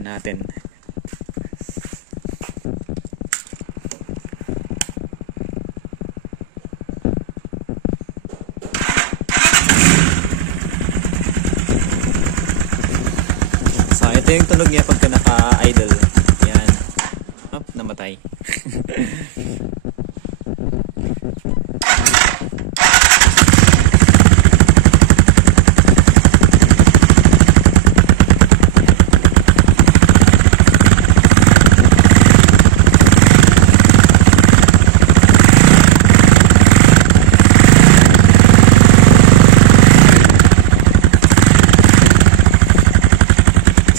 na natin. So ito yung tunog niya pagka naka-idle. Yan. Up, namatay.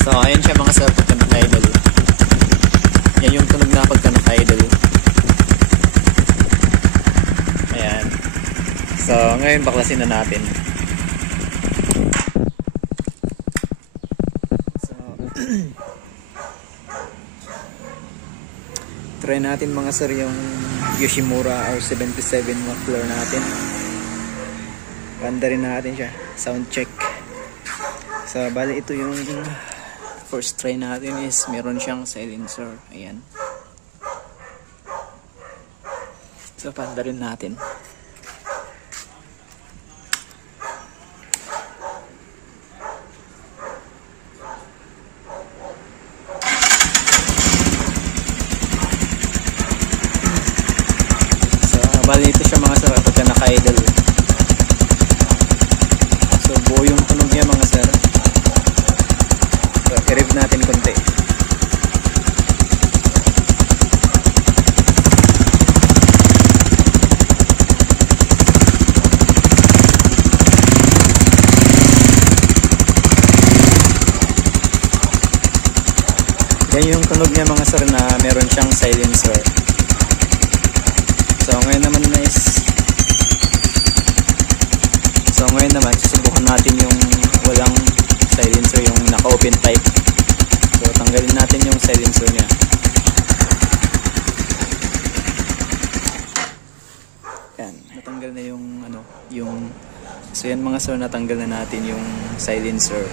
So ayan siya mga sir pagka naka-idle. Yan yung tunog na pagka naka-idle. Ayan. So ngayon baklasin na natin. So try natin mga sir yung Yoshimura R77 muffler natin. Ganda rin natin siya. Sound check. So bali ito yung first try natin is meron siyang silencer. Ayan. So panda rin natin. So bali ito siya mga sir pagka naka-idle. So buo yung tunog niya mga sir. So i-rev natin konti. Yan yung tunog niya mga sir na meron siyang silencer. So ngayon naman susubukan natin yung walang silencer, yung naka-open pipe. So tanggalin natin yung silencer niya. Yan, natanggal na yung so yan mga sir, natanggal na natin yung silencer.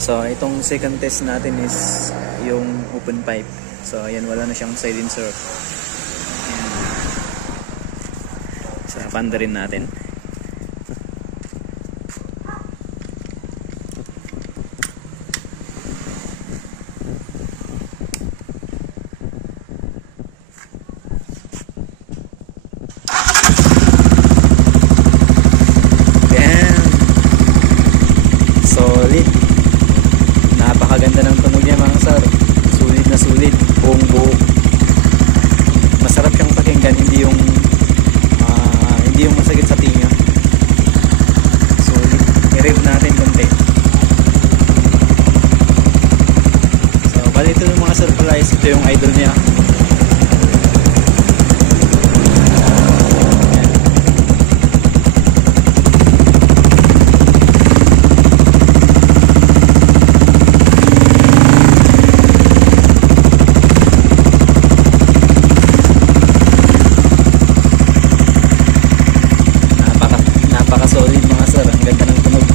So itong second test natin is yung open pipe. So ayan, wala na siyang silencer. Ayan. So panda rin natin. Solid. Napakaganda ng tunog niya mga sir. Sulit na sulit. Buong buo. Masarap siyang pakinggan. Hindi yung masakit sa tinga. Solid. I-rev natin konti. So bali ito yung mga sir pala is ito yung idol niya. Napaka-solid mga sir. Ang ganda ng tunog.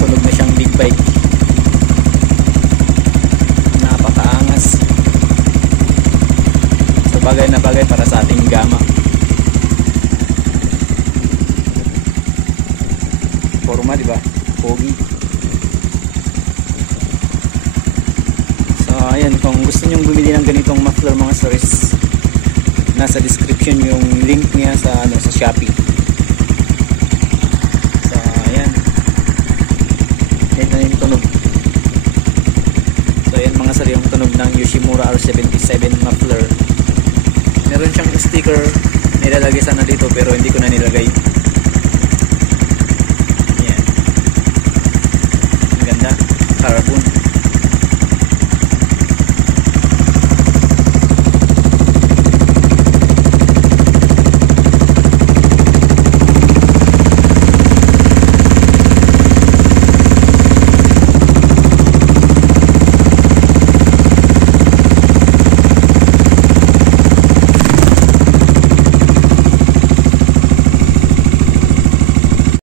Tunog na siyang big bike. Napakaangas. So bagay na bagay para sa ating gama. Forma, di ba? Pogi. So ayan, kung gusto nyong bumili ng ganitong muffler mga sir, nasa description yung link niya sa Shopee. Na yung tunog. So ayan mga sir, yung tunog ng Yoshimura R77 muffler. Meron siyang sticker nilalagay sana dito pero hindi ko na nilagay.